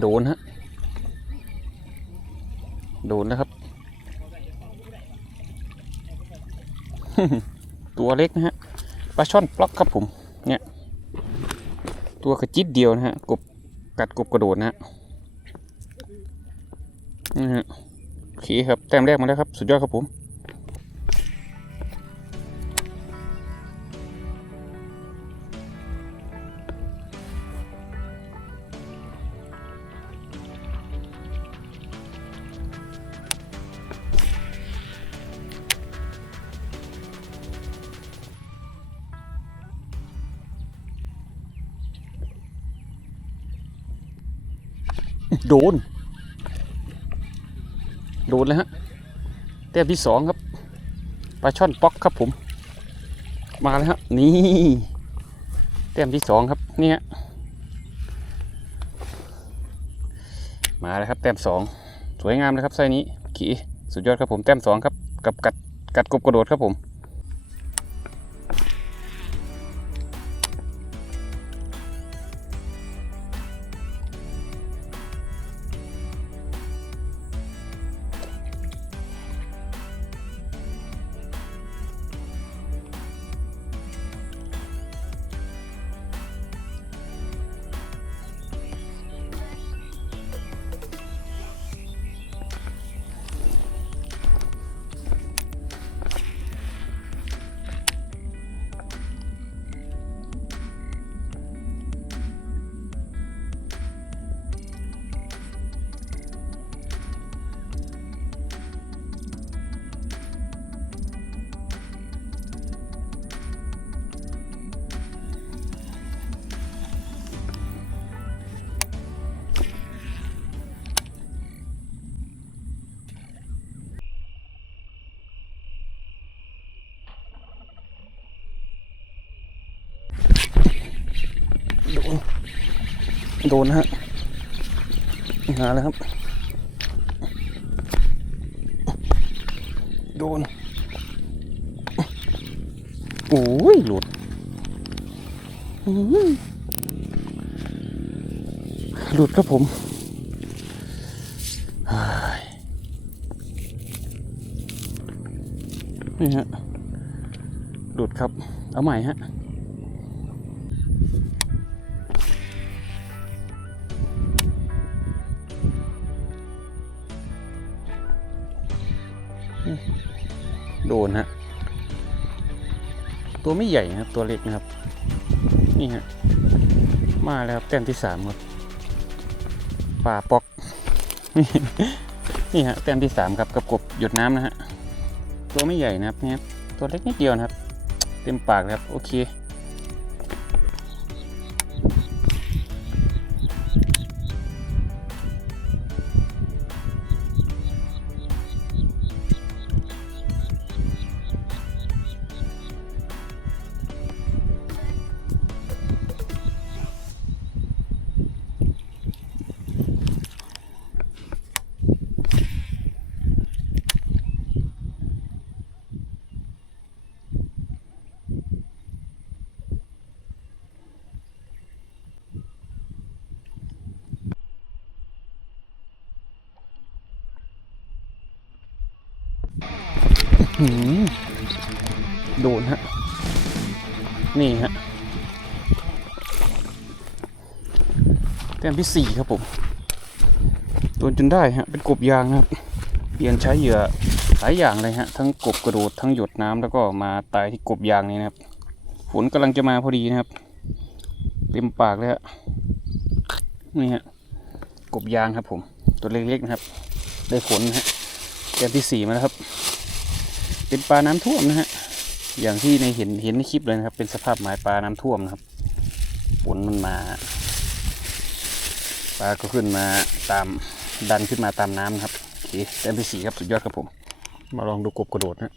โดนฮะ โดนนะครับ ตัวเล็กนะฮะ ปลาช่อนปล็อกครับผม เนี่ย ตัวกระจิตเดียวนะฮะ กบกัดกบกระโดดนะฮะนี่ฮะ เคครับแต้มแรกมาแล้วครับสุดยอดครับผมโดน โดนเลยฮะแต้มที่สองครับปลาช่อนป๊อกครับผม มาแล้วครับนี่แต้มที่สองครับเนี่ยมาแล้วครับแต้มสองสวยงามเลยครับไส้นี้ขี่สุดยอดครับผมแต้มสองครับกับกัดกัดกบกระโดดครับผม โดนนะฮะหาแล้วครับ โดน โอ้ยหลุดหลุดครับผมนี่ฮะหลุดครับ เอาใหม่ฮะ นฮะ ตัวไม่ใหญ่นะครับ ตัวเล็กนะครับ นี่ฮะ มาแล้วครับแต้มที่สามครับป่าปอก นี่ฮะแต้มที่สามครับกับกบหยดน้ำนะฮะ ตัวไม่ใหญ่นะครับเนี่ยตัวเล็กนิดเดียวนะครับ เต็มปากนะครับ โอเค ต้มที่สี่ครับผมโดนจนได้ฮะเป็นกบยางนะครับ เปลี่ยนใช้เหยื่อหลายอย่างเลยฮะ ทั้งกบกระโดดทั้งหยดน้ำแล้วก็มาตายที่กบยางนี่นะครับ ฝนกำลังจะมาพอดีนะครับ เต็มปากเลยฮะนี่ฮะกบยางครับผมตัวเล็กๆนะครับ ได้ผลนะฮะแต้มที่สี่มาแล้วครับ เป็นปลาน้ำท่วมนะฮะอย่างที่ในเห็นเห็นในคลิปเลยนะครับ เป็นสภาพหมายปลาน้ำท่วมนะครับฝนมันมา ปลาก็ขึ้นมาตามดันขึ้นมาตามน้ำนะครับโอเคแต้มที่สี่ครับสุดยอดครับผม มาลองดูกบกระโดดนะ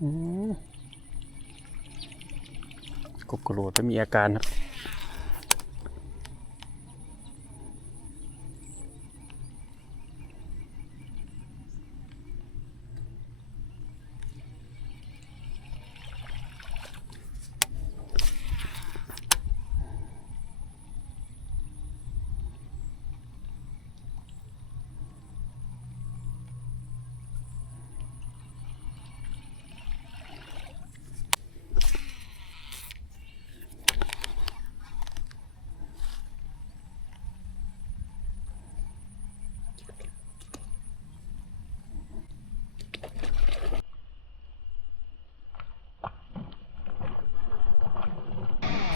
กบกระโดดไม่มีอาการครับ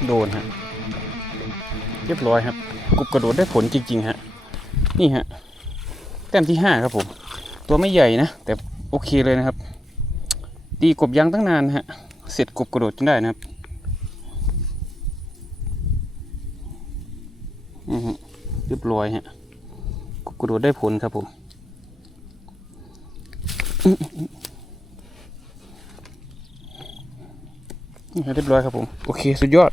โดนฮะเรียบร้อยครับกบกระโดดได้ผลจริงๆฮะนี่ฮะแต้มที่ห้าครับผม ตัวไม่ใหญ่นะ แต่โอเคเลยนะครับ ดีกบยางตั้งนานฮะเสร็จกบกระโดดจนได้นะครับเรียบร้อยฮะกบกระโดดได้ผลครับผมนี่ครับเรียบร้อยครับผม โอเค สุดยอด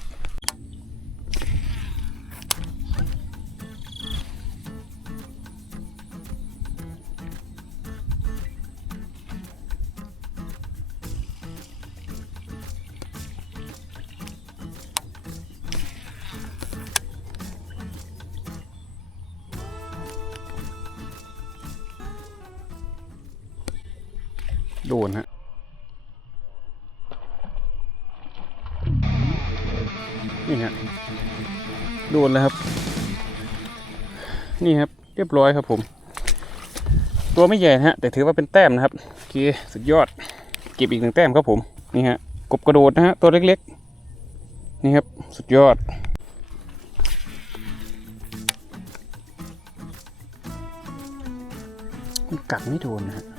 โดนฮะนี่ฮะโดนแล้วครับ นี่ครับ เรียบร้อยครับผม ตัวไม่ใหญ่นะฮะ แต่ถือว่าเป็นแต้มนะครับโอเคสุดยอด เก็บอีกหนึ่งแต้มครับผม นี่ฮะ กบกระโดดนะฮะ ตัวเล็กๆ นี่ครับ สุดยอดกัดไม่โดนนะฮะ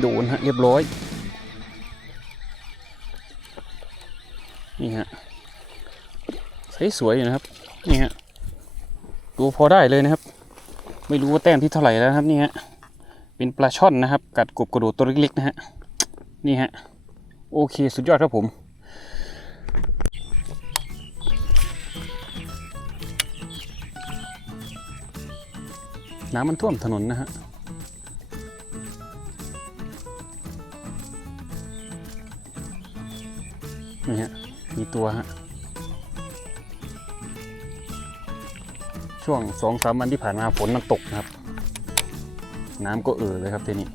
โดนฮะเรียบร้อย นี่ฮะใช้สวยอยู่นะครับ นี่ฮะดูพอได้เลยนะครับ ไม่รู้ว่าแต้มที่เท่าไหร่แล้วครับนี่ฮะเป็นปลาช่อนนะครับ กัดกบกระโดดตัวเล็กๆนะฮะนี่ฮะโอเคสุดยอดครับผมน้ำมันท่วมถนนนะฮะ นี่ฮะมีตัวฮะช่วงสองสามวันที่ผ่านมาฝนมันตกนะครับ น้ำก็เอ่อเลยครับทีนี้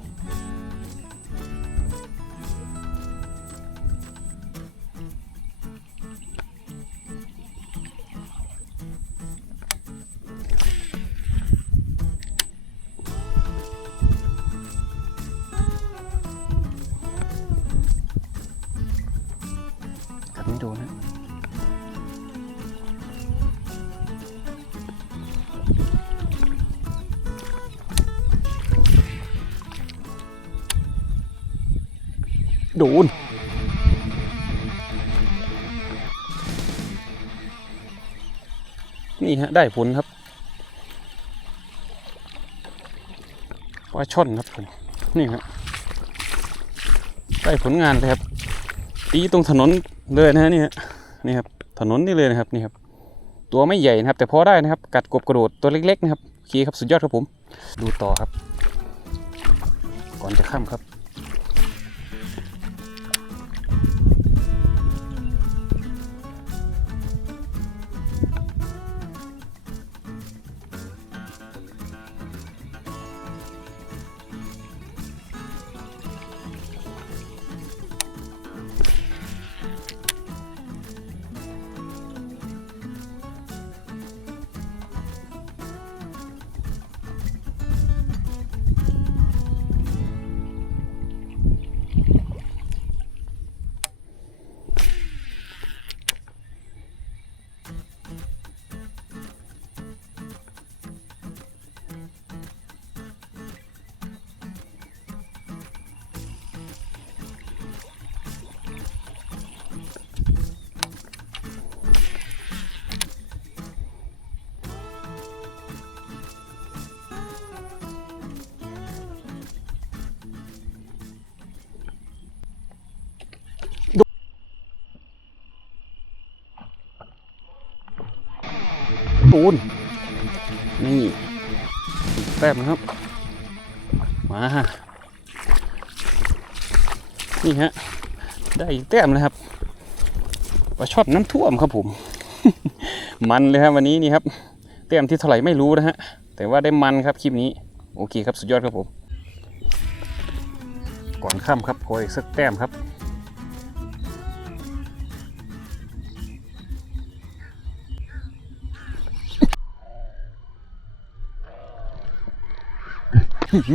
โดนนะโดนนี่ฮะ ได้ผลครับปลาช่อนครับผมนี่ครับได้ผลงานเลยครับตีตรงถนน เลยนะฮะนี่ฮะนี่ครับถนนนี่เลยนะครับนี่ครับ ตัวไม่ใหญ่นะครับ แต่พอได้นะครับ กัดกบกระโดดตัวเล็ก ๆ นะครับโอเคครับสุดยอดครับผม ดูต่อครับ ก่อนจะข้ามครับ ตูน นี่แต้มนะครับ มา นี่ฮะ ได้แต้มนะครับปลาชอนน้ำท่วมครับผม มันเลยครับวันนี้นี่ครับ แต้มที่เท่าไหร่ไม่รู้นะฮะ แต่ว่าได้มันครับคลิปนี้ โอเคครับสุดยอดครับผม ก่อนค่ำครับขออีกสักแต้มครับ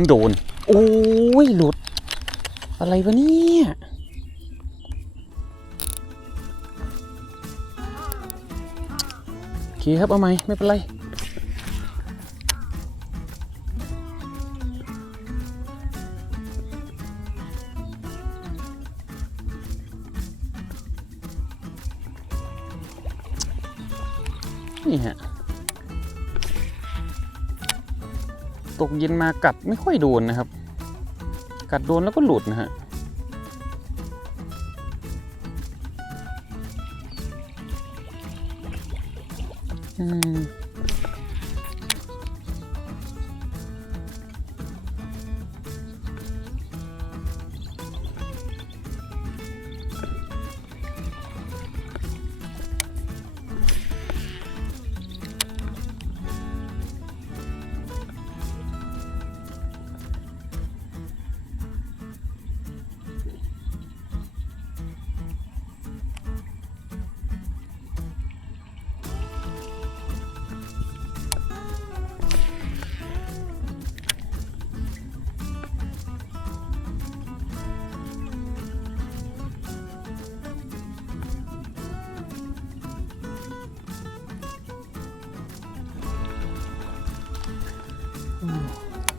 โดน โอ้ยหลุด อะไรวะเนี่ย โอเคครับเอาไหมไม่เป็นไร ตกเย็นมากัดไม่ค่อยโดนนะครับ กัดโดนแล้วก็หลุดนะฮะอืม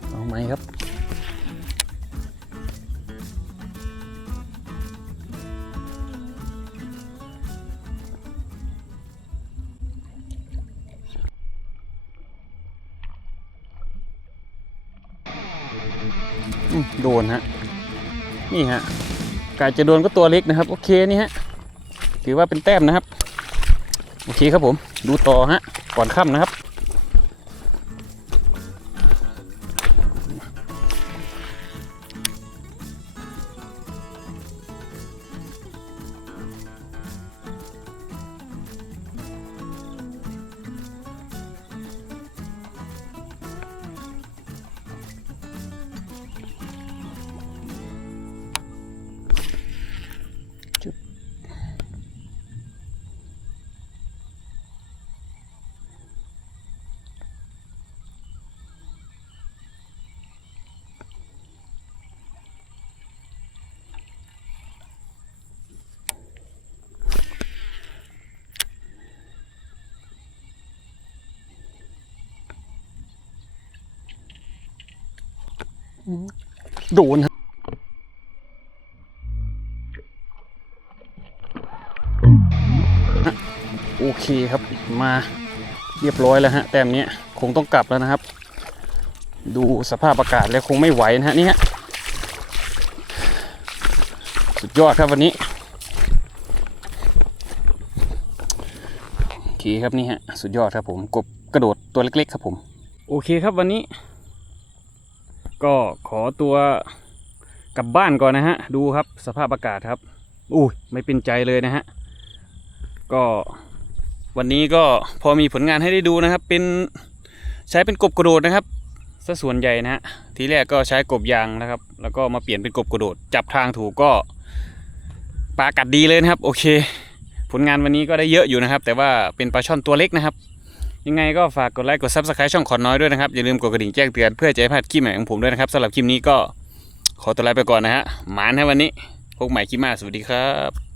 เอาไหมครับ โดนฮะ นี่ฮะกาจะโดนก็ตัวเล็กนะครับ โอเคนี่ฮะ ถือว่าเป็นแต้มนะครับ โอเคครับผม ดูต่อฮะ ก่อนค่ำนะครับ โดนครับโอเคครับมาเรียบร้อยแล้วฮะ แต้มเนี้ยคงต้องกลับแล้วนะครับ ดูสภาพอากาศแล้วคงไม่ไหวนะฮะนี่ฮะสุดยอดครับวันนี้โอเคครับนี่ฮะสุดยอดครับผมกบกระโดดตัวเล็กๆครับผม โอเคครับวันนี้ ก็ขอตัวกลับบ้านก่อนนะฮะ ดูครับสภาพอากาศครับอุ้ยไม่เป็นใจเลยนะฮะ ก็วันนี้ก็พอมีผลงานให้ได้ดูนะครับ เป็นใช้เป็นกบกระโดดนะครับซะส่วนใหญ่นะฮะ ทีแรกก็ใช้กบยางนะครับ แล้วก็มาเปลี่ยนเป็นกบกระโดด จับทางถูกก็ปลากัดดีเลยนะครับ โอเค ผลงานวันนี้ก็ได้เยอะอยู่นะครับ แต่ว่าเป็นปลาช่อนตัวเล็กนะครับ ยังไงก็ฝากกดไลค์กดซับสไครต์ช่องขอนน้อยด้วยนะครับ อย่าลืมกดกระดิ่งแจ้งเตือนเพื่อจะไม่พลาดคลิปใหม่ของผมด้วยนะครับสำหรับคลิปนี้ก็ขอตัวลาไปก่อนนะฮะหมานให้วันนี้พบใหม่คลิปหน้าสวัสดีครับ